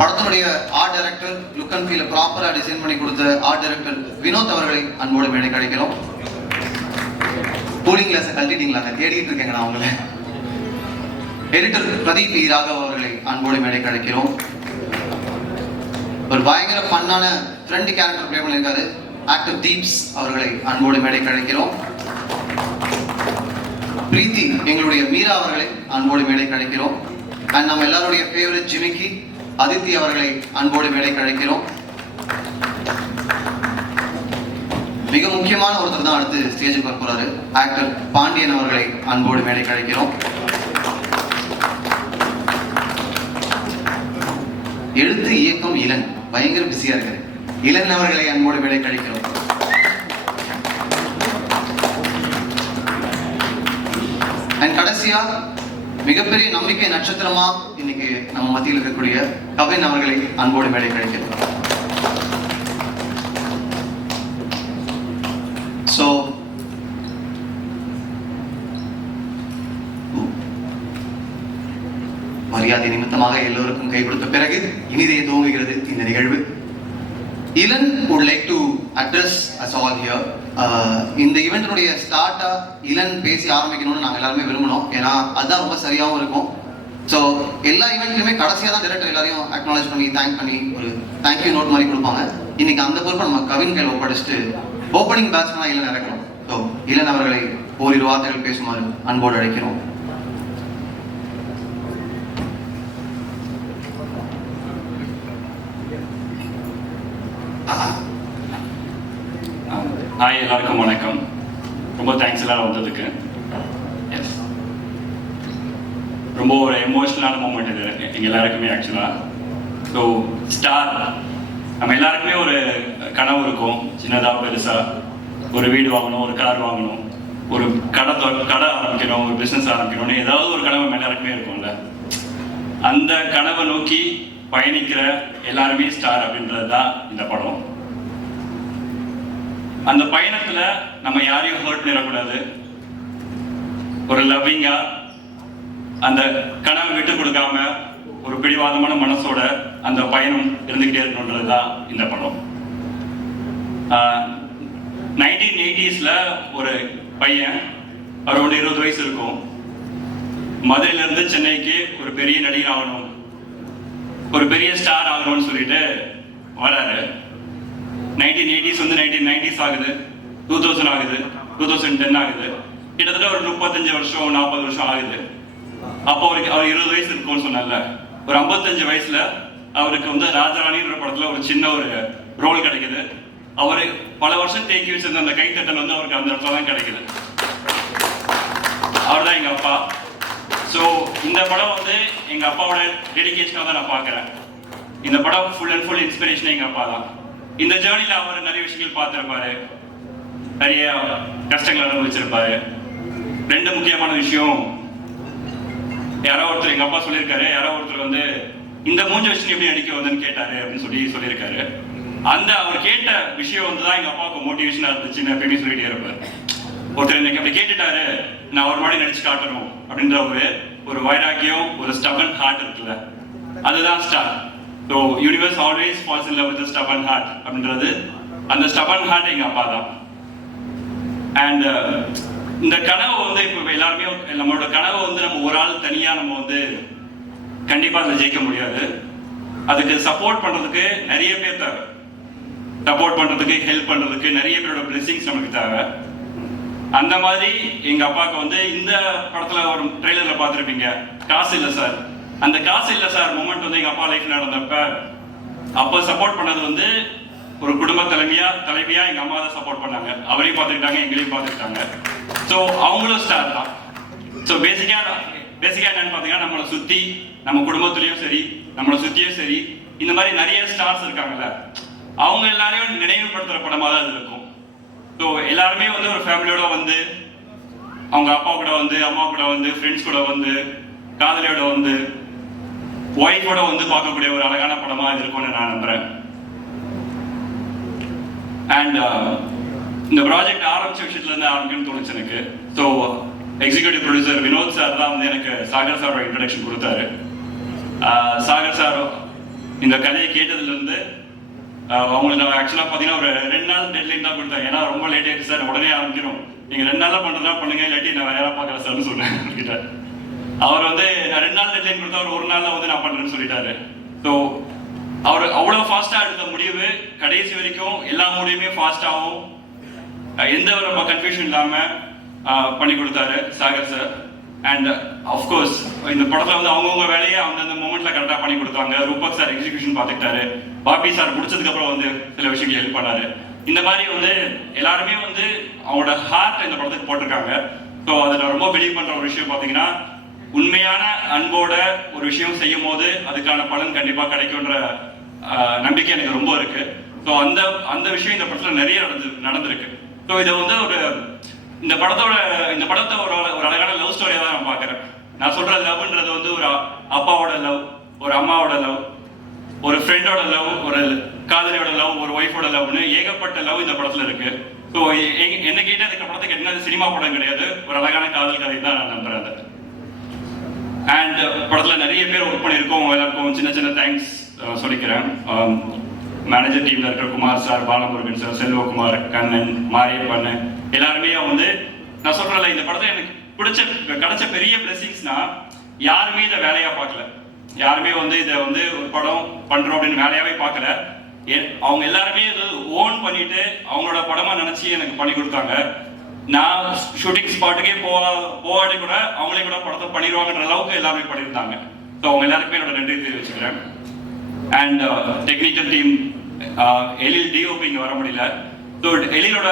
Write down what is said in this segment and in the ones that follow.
படத்தினுடைய art director look and feel ப்ராப்பரா design பண்ணி கொடுத்த ஆர்ட் டைரக்டர் வினோத் அவர்களை அன்போடு மேடை கிடைக்கிறோம். கூலிங் கிளாஸை கழட்டிட்டீங்களா? தேடிட்டு இருக்கேங்க நான் அவங்கள. எடிட்டர் பிரதீப் ராகவ் அவர்களை அன்போடு மேடை கிடைக்கிறோம். ஒரு பயங்கர ஃபன்னான ஃப்ரெண்ட் கேரக்டர் பிளே பண்ணியிருக்காரு ஆக்டர் தீப்ஸ் அவர்களை அன்போடு மேடை கிடைக்கிறோம். பிரீத்தி எங்களுடைய மீரா அவர்களை அன்போடு மேடை கிடைக்கிறோம். அண்ட் நம்ம எல்லாருடைய ஃபேவரட் ஜிமிக்கி அதித்தி அவர்களை அன்போடு மேடை கிடைக்கிறோம். மிக முக்கியமான ஒருத்தர் தான் அடுத்து ஸ்டேஜுக்கு வர போறாரு, ஆக்டர் பாண்டியன் அவர்களை அன்போடு மேடை கிடைக்கிறோம். எழுத்து இயக்கம் இளன் பயங்கர பிஸியா இருக்காரு, இளன் அவர்களை அன்போடு மேடை கிடைக்கிறோம். அண்ட் கடைசியா மிகப்பெரிய நம்பிக்கை நட்சத்திரமா இன்னைக்கு நம்ம மத்தியில் இருக்கக்கூடிய கவின் அவர்களை அன்போடு மேடை கிடைக்கிறோம். சோ மரியாதை நிமித்தமாக எல்லோருக்கும் கை கொடுத்த பிறகு இனிதே துவங்குகிறது இந்த நிகழ்வு. Ilan would like to address us all here. இந்த ஈவென்ட்னுடைய ஸ்டார்ட்டா இளன் பேசி ஆரம்பிக்கணும்னு நாங்கள் எல்லாருமே விரும்பணும். ஏன்னா அதுதான் ரொம்ப சரியாகவும் இருக்கும். ஸோ எல்லா ஈவெண்ட்லையுமே கடைசியாக தான் டைரக்டர் எல்லாரையும் அக்னாலேஜ் பண்ணி தேங்க் பண்ணி ஒரு தேங்க்யூ நோட் மாதிரி கொடுப்பாங்க. இன்னைக்கு அந்த பொறுப்பை நம்ம கவின் கையில் ஒப்படைச்சிட்டு ஓப்பனிங் பேட்ஸ்மேனாக இளன் இறக்கணும். ஸோ இளன் அவர்களை ஓரிரு வார்த்தைகள் பேசுமாறு அன்போடு அழைக்கிறோம். ஹாய், எல்லாருக்கும் வணக்கம். ரொம்ப தேங்க்ஸ் எல்லாரும் வந்ததுக்கு. எஸ், ரொம்ப ஒரு எமோஷ்னலான மூமெண்ட் இது எங்கள் எல்லாருக்குமே ஆக்சுவலாக. ஸோ ஸ்டார் நம்ம எல்லாருக்குமே ஒரு கனவு இருக்கும், சின்னதாக பெருசாக. ஒரு வீடு வாங்கணும், ஒரு கார் வாங்கணும், ஒரு கடை ஆரம்பிக்கணும், ஒரு பிஸ்னஸ் ஆரம்பிக்கணும்னு ஏதாவது ஒரு கனவு எல்லாருக்குமே இருக்கும்ல. அந்த கனவை நோக்கி பயணிக்கிற எல்லாருமே ஸ்டார் அப்படின்றது தான் இந்த படம். அந்த பயணத்துல நம்ம யாரையும் ஹர்ட் பண்ணிடக்கூடாது. ஒரு லவ்விங்கா அந்த கனவை விட்டு கொடுக்காம ஒரு பிடிவாதமான மனசோட அந்த பயணம் இருந்துகிட்டே இருக்கணுன்றதுதான் இந்த படம். 1980s ஒரு பையன் அரௌண்ட் 20 வயசு இருக்கும். மதுரையில இருந்து சென்னைக்கு ஒரு பெரிய நடிகர் ஆகணும், ஒரு பெரிய ஸ்டார் ஆகணும்னு சொல்லிட்டு வராரு. 1980s 1990s ஆகுது, 2000 ஆகுது, 2010 ஆகுது. கிட்டத்தட்ட ஒரு 35 வருஷம் 40 வருஷம் ஆகுது. அப்போ அவர் 20 வயசு இருக்கும்னு சொன்னால, ஒரு 55 வயசுல அவருக்கு ராஜராணின்ற படத்துல ஒரு சின்ன ஒரு ரோல் கிடைக்குது. அவரு பல வருஷம் தேக்கி வச்சிருந்த அந்த கைத்தட்டல் அவருக்கு அந்த இடத்துல தான் கிடைக்குது. அவர் தான் எங்க அப்பா. ஸோ இந்த படம் எங்க அப்பாவோட டெடிகேஷனாக தான் நான் பார்க்குறேன். இந்த படம் ஃபுல் அண்ட் ஃபுல் இன்ஸ்பிரேஷன் எங்க அப்பா தான். இந்த ஜேர்னியில் அவர் நிறைய விஷயங்கள் பார்த்துருப்பாரு, நிறைய கஷ்டங்கள் அனுபவிச்சிருப்பாரு. ரெண்டு முக்கியமான விஷயம், யாரோ ஒருத்தர் எங்க அப்பா சொல்லியிருக்காரு, யாரோ ஒருத்தர் இந்த மூஞ்ச விஷயம் எப்படி நடிக்க வந்தேன்னு கேட்டாரு அப்படின்னு சொல்லியிருக்காரு. அந்த அவர் கேட்ட விஷயம் தான் எங்க அப்பாவுக்கு மோட்டிவேஷனா இருந்துச்சுன்னு எப்பயுமே சொல்லிட்டே இருப்பாரு. ஒருத்தர் எனக்கு அப்படி கேட்டுட்டாரு, நான் ஒரு மாதிரி நடிச்சு காட்டணும் அப்படின்ற ஒரு வைராக்கியம், ஒரு ஸ்டபன் ஹார்ட் இருக்குல்ல, அதுதான் star. So universe always falls in love with stubborn heart அப்படின்றது, அந்த ஸ்டபன் ஹார்ட் எங்க அப்பா தான். அண்ட் இந்த கனவு இப்போ எல்லாருமே நம்மளோட கனவு நம்ம ஒரு ஆள் தனியா நம்ம கண்டிப்பா அதை ஜெயிக்க முடியாது. அதுக்கு சப்போர்ட் பண்றதுக்கு நிறைய பேர் தேவை, சப்போர்ட் பண்றதுக்கு ஹெல்ப் பண்றதுக்கு நிறைய பேரோட பிளெஸிங்ஸ் நமக்கு தேவை. அந்த மாதிரி எங்க அப்பாவுக்கு இந்த படத்துல ஒரு ட்ரெய்லர்ல பார்த்துருப்பீங்க, காசு இல்லை சார். அந்த காசு இல்லை சார் மூமெண்ட் எங்க அப்பா லைஃப்ல நடந்தப்ப அப்ப சப்போர்ட் பண்ணது ஒரு குடும்ப தலைவியா எங்க அம்மா தான் சப்போர்ட் பண்ணாங்க. அவரையும் பார்த்துக்கிட்டாங்க, எங்களையும் பார்த்துக்கிட்டாங்க. ஸோ அவங்களும் ஸ்டார் தான். ஸோ பேசிக்கா என்னன்னு பார்த்தீங்கன்னா, நம்மளை சுத்தி நம்ம குடும்பத்திலயும் சரி, நம்மளை சுத்தியும் சரி, இந்த மாதிரி நிறைய ஸ்டார்ஸ் இருக்காங்கல்ல, அவங்க எல்லாரையும் நினைவுபடுத்துற படமா தான் அது இருக்கும். ஸோ எல்லாருமே ஒரு ஃபேமிலியோட அவங்க அப்பா கூட அம்மா கூட ஃப்ரெண்ட்ஸ் கூட காதலியோட ஒய்ஃபோட பார்க்கக்கூடிய ஒரு அழகான படமா இது இருக்கும்னு நான் நம்புறேன். அண்ட் இந்த ப்ராஜெக்ட் ஆரம்பிச்ச விஷயத்துல இருந்து ஆரம்பிக்கணும்னு தோணுச்சு எனக்கு. So executive producer Vinod sir தான் எனக்கு சாகர் சாரோட இன்ட்ரடக்ஷன் கொடுத்தாரு. சாகர் சார் இந்த கதையை கேட்டதுலேருந்து அவங்களுக்கு நான் ஆக்சுவலாக பார்த்தீங்கன்னா ஒரு 2 நாள் டெட்லைன் தான் கொடுத்தேன். ஏன்னா ரொம்ப லேட் ஆயிடுச்சு சார், உடனே ஆரம்பிக்கணும், நீங்கள் 2 நாளில் பண்ணுறதா பண்ணுங்க, இல்லாட்டி நான் வேற யாராவது பார்க்குறேன் சார்னு சொன்னேன் கிட்ட. அவர் வந்து நான் 2 நாள் டெட்லைன் கொடுத்தா அவர் 1 நாளில் வந்து நான் பண்ணுறேன்னு சொல்லிட்டாரு. ஸோ அவர் அவ்வளோ ஃபாஸ்ட்டாக எடுத்த முடிவு கடைசி வரைக்கும் எல்லா முடிவுமே ஃபாஸ்ட்டாகவும் எந்த ஒரு கன்ஃபியூஷன் இல்லாமல் பண்ணி கொடுத்தாரு சாகர் சார். அண்ட் அஃப்கோர்ஸ் இந்த படத்தில் வந்து அவங்கவுங்க வேலையை அந்தந்த மூமெண்ட்ல கரெக்டாக பண்ணி கொடுத்தாங்க. ரூபக் சார் எக்ஸிகியூஷன் பார்த்துக்கிட்டாரு, பாபி சார் முடிச்சதுக்கப்புறம் வந்து சில விஷயங்கள் ஹெல்ப் பண்ணாரு. இந்த மாதிரி வந்து எல்லாருமே வந்து அவங்களோட ஹார்ட் இந்த படத்துக்கு போட்டிருக்காங்க. ஸோ அதை நான் ரொம்ப பிலீவ் பண்ணுற ஒரு விஷயம் பார்த்தீங்கன்னா, உண்மையான அன்போட ஒரு விஷயம் செய்யும் போது அதுக்கான பலன் கண்டிப்பாக கிடைக்கும்ன்ற நம்பிக்கை எனக்கு ரொம்ப இருக்கு. ஸோ அந்த அந்த விஷயம் இந்த படத்தில் நிறைய நடந்திருக்கு. ஸோ இதை வந்து இந்த படத்தை ஒரு அழகான லவ் ஸ்டோரியாக தான் நான் பார்க்குறேன். நான் சொல்ற லவ்ன்றது வந்து ஒரு அப்பாவோட லவ், ஒரு அம்மாவோட லவ், ஒரு ஃப்ரெண்டோட லவ், ஒரு காதலியோட லவ், ஒரு ஒய்ஃபோட லவ்னு ஏகப்பட்ட லவ் இந்த படத்துல இருக்கு. ஸோ என்ன கேட்டால் இந்த படத்துக்கு என்ன சினிமா படம் கிடையாது, ஒரு அழகான காதல் கதை தான் நான் நம்புறேன். அண்ட் படத்துல நிறைய பேர் ஒர்க் பண்ணியிருக்கோம், எல்லாருக்கும் சின்ன சின்ன தேங்க்ஸ் சொல்லிக்கிறேன். மேனேஜர் டீம்ல இருக்கிற குமார் சார், பாலமுருகன் சார், செல்வகுமார், கண்ணன், மாரியப்பன் எல்லாருமே வந்து நான் சொல்றேன்ல, இந்த படத்தை எனக்கு கிடைச்ச பெரிய பிளெஸிங்ஸ்னா யாருமே இதை வேலையா பார்க்கல. யாருமே வந்து இதை வந்து ஒரு படம் பண்றோம் அப்படின்னு வேலையாவே பார்க்கல. அவங்க எல்லாருமே இது ஓன் பண்ணிட்டு அவங்களோட படமா நினைச்சு எனக்கு பண்ணி கொடுத்தாங்க. நான் ஷூட்டிங் ஸ்பாட்டுக்கே போவாடி கூட அவங்களே கூட படத்தை பண்ணிடுவாங்கன்ற அளவுக்கு எல்லாருமே பண்ணியிருந்தாங்க. ஸோ அவங்க எல்லாருக்குமே என்னோட நன்றி தெரிவிச்சுக்கிறேன். And technical team, Ezhil DOP இங்கே வர முடியல. ஸோ எழிலோட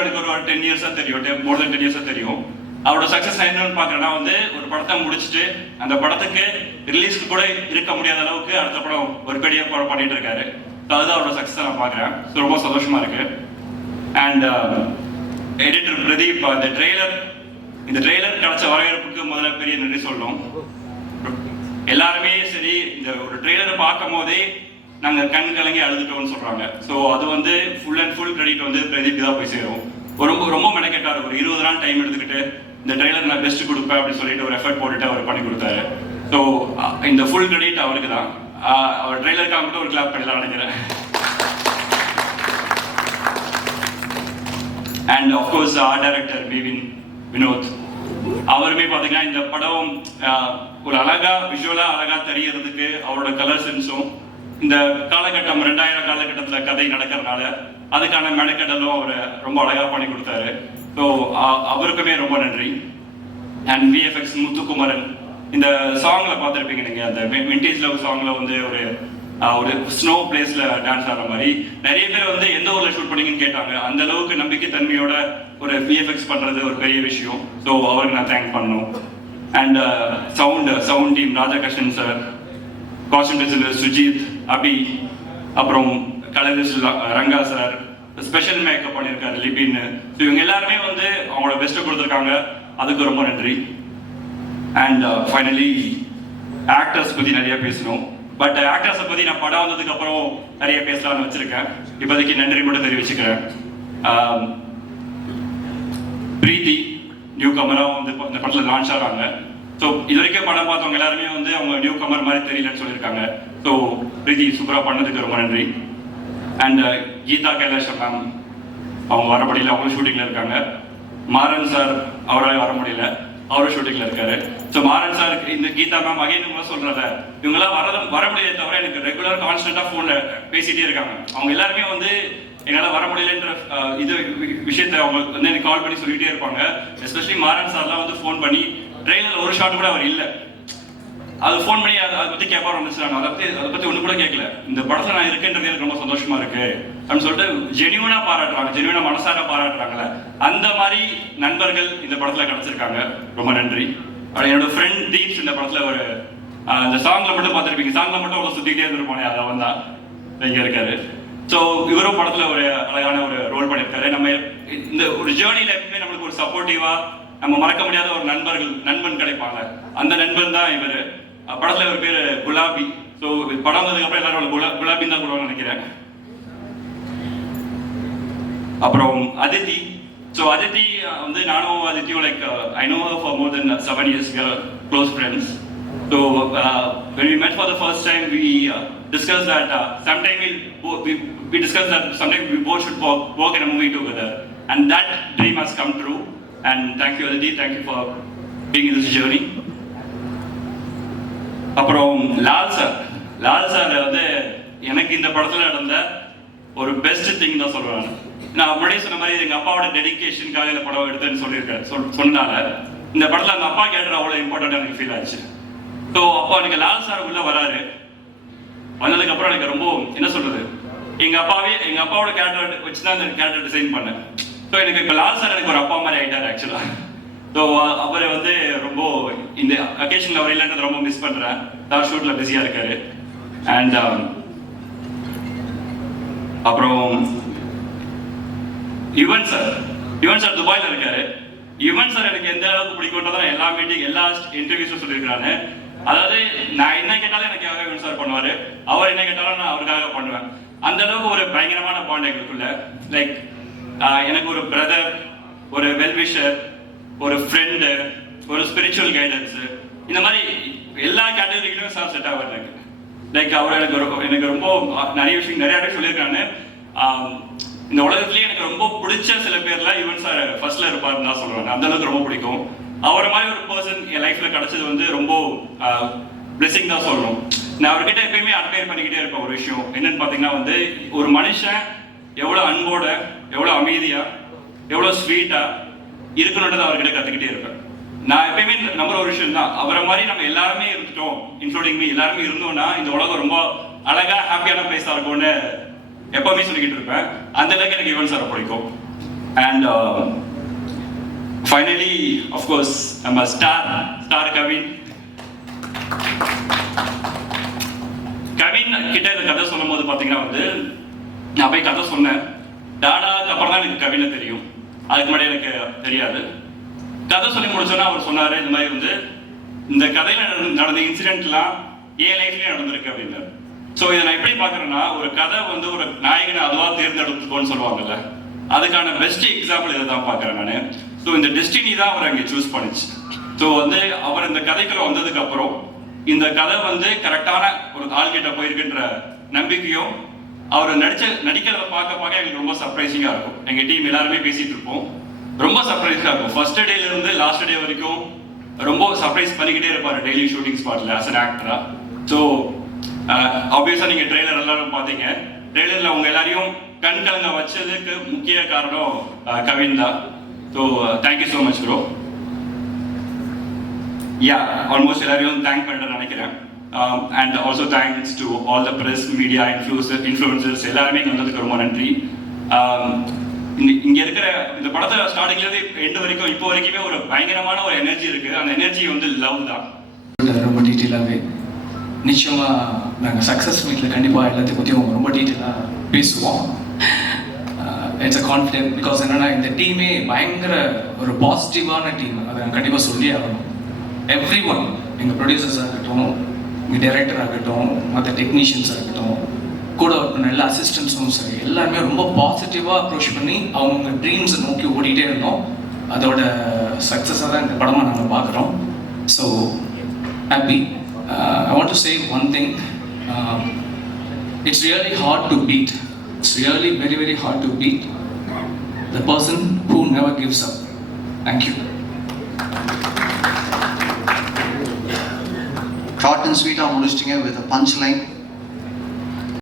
எனக்கு ஒரு 10 இயர்ஸாக தெரியும், மோர் தென் 10 இயர்ஸாக தெரியும். அவரோட சக்ஸஸ் என்னன்னு பார்க்குறேன்னா வந்து ஒரு படத்தை முடிச்சுட்டு அந்த படத்துக்கு ரிலீஸ்க்கு கூட இருக்க முடியாத அளவுக்கு அடுத்த படம் ஒரு பெரிய படம் பண்ணிட்டு இருக்காரு. ஸோ அதுதான் அவரோட சக்ஸஸை நான் பார்க்குறேன். ஸோ ரொம்ப சந்தோஷமா இருக்கு. அண்ட் எடிட்டர் பிரதீப், இந்த ட்ரெய்லர் கிடைச்ச வரவேற்புக்கு முதல்ல பெரிய நன்றி சொல்லணும். எல்லாருமே சரி, இந்த ஒரு ட்ரெய்லரை பார்க்கும் போதே நாங்கள் கண் கலங்கி அழுதுட்டோம்னு சொல்றாங்க. ஸோ அது வந்து ஃபுல் அண்ட் ஃபுல் கிரெடிட் வந்து பிரதீப் தான் போய் சேரும். ரொம்ப மெனக்கெட்டார். ஒரு 20 நாள் டைம் எடுத்துக்கிட்டு இந்த ட்ரெய்லர் நான் பெஸ்ட் கொடுப்பேன் அப்படின்னு சொல்லிட்டு ஒரு எஃபர்ட் போட்டுட்டு அவர் பண்ணி கொடுத்தாரு. ஸோ இந்த ஃபுல் கிரெடிட் அவருக்கு தான். அவர் ட்ரெய்லருக்காக மட்டும் ஒரு கிளாப் பண்ணலாம் நினைக்கிறேன். And of course art director Vinod, அவருமே பார்த்தீங்கன்னா இந்த படம் ஒரு விஷுவலா அழகா தெரியறதுக்கு அவரோட கலர் சென்ஸும், இந்த காலகட்டம் 2000 காலகட்டத்தில் கதை நடக்கிறதுனால அதுக்கான மெனக்கெடலும் அவர் ரொம்ப அழகா பண்ணி கொடுத்தாரு. ஸோ அவருக்குமே ரொம்ப நன்றி. அண்ட் விஎஃப்எக்ஸ் முத்துக்குமரன், இந்த சாங்ல பார்த்துருப்பீங்க நீங்க, அந்த விண்டேஜ் லவ் சாங்ல வந்து ஒரு ஸ்னோ பிளேஸ்ல டான்ஸ் ஆடுற மாதிரி நிறைய பேர் வந்து எந்த ஊர்ல ஷூட் பண்ணீங்கன்னு கேட்டாங்க. அந்த அளவுக்கு நம்பிக்கை தன்மையோட ஒரு விஎஃப்எக்ஸ் பண்றது ஒரு பெரிய விஷயம். ஸோ அவருக்கு நான் தேங்க் பண்ணணும். And sound team, Rajakrishnan sir, costume designer Sujith, Abhi, அப்புறம் colourist Ranga sir, special makeup பண்ணியிருக்காரு லிபின்னு. ஸோ இவங்க எல்லாருமே வந்து அவங்களோட பெஸ்ட்டை கொடுத்துருக்காங்க. அதுக்கு ரொம்ப நன்றி. அண்ட் ஃபைனலி ஆக்டர்ஸ் பற்றி நிறைய பேசணும். பட் ஆக்டர்ஸை பற்றி நான் படம் வந்ததுக்கு அப்புறம் நிறைய பேசலாம்னு வச்சிருக்கேன். இப்போதைக்கு நன்றி மட்டும் தெரிவிச்சுக்கிறேன். பிரீத்தி நியூ கமராக வந்து இந்த படத்தில் லான்ச் ஆகிறாங்க. ஸோ இது வரைக்கும் படம் பார்த்தவங்க எல்லாருமே வந்து அவங்க நியூ கமர் மாதிரி தெரியலன்னு சொல்லியிருக்காங்க. ஸோ பிரீத்தி சூப்பராக பண்ணதுக்கு ரொம்ப நன்றி. அண்ட் கீதா கைலாஷம் மேம், அவங்க வர முடியல, அவங்களும் ஷூட்டிங்கில் இருக்காங்க. மாறன் சார் அவரால் வர முடியல, அவரும் ஷூட்டிங்கில் இருக்காரு. ஸோ மாறன் சார், இந்த கீதா மேம் அகைன் சொல்கிறத இவங்கெல்லாம் வர முடியல தவிர எனக்கு ரெகுலர் கான்ஸ்டன்ட்டாக ஃபோனில் பேசிகிட்டே இருக்காங்க. அவங்க எல்லாருமே வந்து என்னால் வர முடியலன்ற இது விஷயத்தை அவங்க வந்து எனக்கு கால் பண்ணி சொல்லிகிட்டே இருப்பாங்க. எஸ்பெஷலி மாறன் சார்லாம் வந்து ஃபோன் பண்ணி ட்ரெயினில் ஒரு ஷாட் கூட அவர் இல்லை, அது ஃபோன் பண்ணி அதை பற்றி கேட்பாரு வந்துச்சு. நான் அதை பற்றி ஒன்று கூட கேட்கல. இந்த படத்தில் நான் இருக்கேன்றது எனக்கு ரொம்ப சந்தோஷமா இருக்கு அப்படின்னு சொல்லிட்டு ஜெனியூனாக பாராட்டுறாங்க, ஜெனியூனாக மனசார பாராட்டுறாங்கல்ல, அந்த மாதிரி நண்பர்கள் இந்த படத்தில் கிடைச்சிருக்காங்க. ரொம்ப நன்றி. என்னோட ஃப்ரெண்ட் தீப்ஸ் இந்த படத்தில் ஒரு இந்த சாங்ல மட்டும் பார்த்துருப்பீங்க, சாங்ல மட்டும் அவ்வளோ சுற்றிக்கிட்டே இருந்திருப்பானே, அதை வந்தா இங்கே இருக்காரு. ஸோ இவரும் படத்தில் ஒரு அழகான ஒரு ரோல் பண்ணியிருக்காரு. நம்ம இந்த ஒரு ஜேர்னியில் எப்பவுமே நம்மளுக்கு ஒரு சப்போர்ட்டிவா நம்ம மறக்க முடியாத ஒரு நண்பன் கிடைப்பாங்க. அந்த நண்பன் தான் இவர். படத்துல ஒரு பேர் குலாபி. ஸோ படம் வந்ததுக்கு அப்புறம் எல்லாரும் குலாபின்னு தான் கூடுவாங்க நினைக்கிறேன். அப்புறம் அதித்தி. ஸோ அதித்தி வந்து நானும் அதித்தியும் like I know for more then 7 years, close friends. So when we met for the first time, we discussed that we discussed that sometime we both should work in a movie together, and that dream has come true. And thank you, Aditi. Thank you for being in this journey. அப்புறம் Lal sir வந்து எனக்கு இந்த படத்தில் நடந்த ஒரு best thing தான் சொல்லுவேன். நான் முன்னாடியே சொன்ன மாதிரி எங்கள் அப்பாவோட டெடிக்கேஷனுக்காக இந்த படம் எடுத்தேன்னு சொல்லியிருக்கேன். சொன்னனால இந்த படத்தில் அந்த அப்பா கேரக்டர் அவ்வளோ இம்பார்ட்டண்ட்டாக எனக்கு ஃபீல் ஆச்சு. ஸோ அப்போ எனக்கு லால் சார் உள்ள வராரு. வந்ததுக்கப்புறம் எனக்கு ரொம்ப என்ன சொல்றது, எங்கள் அப்பாவோட கேரக்டர் வச்சு தான் அந்த கேரக்டர் டிசைன் பண்ணேன். ஸோ எனக்கு இப்போ லால் சார் எனக்கு ஒரு அப்பா மாதிரி ஆகிட்டார் ஆக்சுவலாக. ஸோ அவரை வந்து ரொம்ப இந்த அக்கேஷனில் அவர் இல்லைன்றது ரொம்ப மிஸ் பண்ணுறேன். தான் ஷூட்டில் பிஸியாக இருக்காரு. அண்ட் அப்புறம் யுவன் சார் துபாயில் இருக்காரு. யுவன் சார் எனக்கு எந்த அளவுக்கு பிடிக்கும்ன்றதான் எல்லா மீட்டிங் எல்லா இன்டர்வியூஸும் சொல்லியிருக்கிறாரு. அதாவது நான் என்ன கேட்டாலும் எனக்காக யுவன் சார் பண்ணுவார், அவர் என்ன கேட்டாலும் நான் அவருக்காக பண்ணுவேன். அந்த அளவுக்கு ஒரு பயங்கரமான பாண்ட் எங்களுக்குள்ள. லைக் எனக்கு ஒரு பிரதர், ஒரு வெல்விஷர், ஒரு ஃப்ரெண்டு, ஒரு ஸ்பிரிச்சுவல் கைடன்ஸ், இந்த மாதிரி எல்லா கேட்டகரிகளும் சார் செட் ஆவார் எனக்கு. லைக் அவர் எனக்கு ரொம்ப நிறைய பேர் சொல்லியிருக்காங்க. இந்த உலகத்துலேயே எனக்கு ரொம்ப பிடிச்ச சில பேர்ல யுவன் சார் ஃபர்ஸ்ட்ல இருப்பாருன்னு தான் சொல்லுவாங்க. அந்த அளவுக்கு ரொம்ப பிடிக்கும். அவரை மாதிரி ஒரு பர்சன் என் லைஃப்ல கிடைச்சது வந்து ரொம்ப பிளெஸிங் தான் சொல்லணும். நான் அவர்கிட்ட எப்பயுமே அட்மையர் பண்ணிக்கிட்டே இருப்பேன். ஒரு விஷயம் என்னன்னு பார்த்தீங்கன்னா வந்து ஒரு மனுஷன் எவ்வளோ அன்போட, எவ்வளோ அமைதியா, எவ்வளோ ஸ்வீட்டா இருக்கணுன்றதை அவர்கிட்ட கற்றுக்கிட்டே இருப்பேன். நான் எப்பயுமே நம்புற ஒரு விஷயம் தான், அவரை மாதிரி நம்ம எல்லாருமே இருந்துட்டோம், இன்க்ளூடிங் மீ, எல்லாருமே இருந்தோம்னா இந்த உலகம் ரொம்ப அழகா ஹாப்பியான பிளேஸா இருக்கும்னு எப்பவுமே சொல்லிக்கிட்டு இருப்பேன். அந்த அளவுக்கு எனக்கு யுவன் சாரை பிடிக்கும். அண்ட் ஃபைனலி ஆஃப்கோர்ஸ் நம்ம ஸ்டார் கவின் கிட்ட இந்த கதை சொல்லும் போது பார்த்தீங்கன்னா வந்து நான் போய் கதை சொன்னேன். டாடாக்கு அப்புறம் தான் எனக்கு கவினை தெரியும், அதுக்கு முன்னாடி எனக்கு தெரியாது. கதை சொல்லி முடிச்சோன்னா அவர் சொன்னாரு, இந்த மாதிரி வந்து இந்த கதையில நடந்த இன்சிடென்ட்லாம் என் லைஃப்லயே நடந்திருக்கு அப்படின்னு. ஸோ இதை நான் எப்படி பார்க்குறேன்னா, ஒரு கதை வந்து ஒரு நாயகனை அதுவாக தேர்ந்தெடுத்துக்கோன்னு சொல்லுவாங்கல்ல, அதுக்கான பெஸ்ட் எக்ஸாம்பிள் இதை தான் பார்க்குறேன் நான். ஸோ இந்த டெஸ்டினி தான் அவர் அங்கே சூஸ் பண்ணிச்சு. ஸோ வந்து அவர் இந்த கதைக்குள்ள வந்ததுக்கு அப்புறம் இந்த கதை வந்து கரெக்டான ஒரு ஆள்கிட்ட போயிருக்குன்ற நம்பிக்கையும் அவர் நடிக்கிறத பார்க்க எங்களுக்கு ரொம்ப சர்ப்ரைசிங்காக இருக்கும். எங்கள் டீம் எல்லாருமே பேசிட்டு இருப்போம், ரொம்ப சர்ப்ரைஸாக இருக்கும். ஃபர்ஸ்ட் டேல இருந்து லாஸ்ட் டே வரைக்கும் ரொம்ப சர்ப்ரைஸ் பண்ணிக்கிட்டே இருப்பார் டெய்லி ஷூட்டிங் ஸ்பாட்ல ஆஸ் அன் ஆக்டரா. ஸோ ஆப்வியஸா நீங்க ட்ரெய்லர் எல்லாரும் பார்த்தீங்க. ட்ரெய்லர்ல உங்க எல்லாரையும் கண் கலங்க வச்சதுக்கு முக்கிய காரணம் கவின் தான். So thank you so much bro. Almost எல்லாரையும் தேங்க் பண்ணுறேன்னு நினைக்கிறேன். And also thanks to all the press, media, influencers எல்லாருமே இங்கே வந்ததுக்கு ரொம்ப நன்றி. இங்க இருக்கிற இந்த படத்தை ஸ்டார்டிங்ல இருந்து எண்டு வரைக்கும் இப்போ வரைக்குமே ஒரு பயங்கரமான ஒரு எனர்ஜி இருக்கு. அந்த எனர்ஜி வந்து லவ் தான். ரொம்ப டீட்டெயிலாகவே நிச்சயமாக நாங்கள் சக்ஸஸ் மீட்டில் கண்டிப்பாக எல்லாத்தையும் பற்றியும் ரொம்ப டீட்டெயிலாக பேசுவோம். இட்ஸ் அ கான்ஃபிடென்ட் பிகாஸ் என்னென்னா இந்த டீமே பயங்கர ஒரு பாசிட்டிவான டீம், அதை நான் கண்டிப்பாக சொல்லி ஆகணும். எவ்ரி ஒன், எங்கள் ப்ரொடியூசர்ஸாக இருக்கட்டும், எங்கள் டைரக்டர் ஆகட்டும், மற்ற டெக்னீஷியன்ஸாக இருக்கட்டும், கூட ஒர்க் எல்லா அசிஸ்டன்ஸும் சரி, எல்லாருமே ரொம்ப பாசிட்டிவாக அப்ரோச் பண்ணி அவங்க ட்ரீம்ஸை நோக்கி ஓடிட்டே இருந்தோம். அதோட சக்ஸஸாக தான் இந்த படமாக நாங்கள் பார்க்குறோம். So happy. I want to say one thing. It's really hard to beat. It's really very, very hard to beat the person who never gives up. Thank you. Short and sweet, முடிச்சிட்டீங்க with a punchline.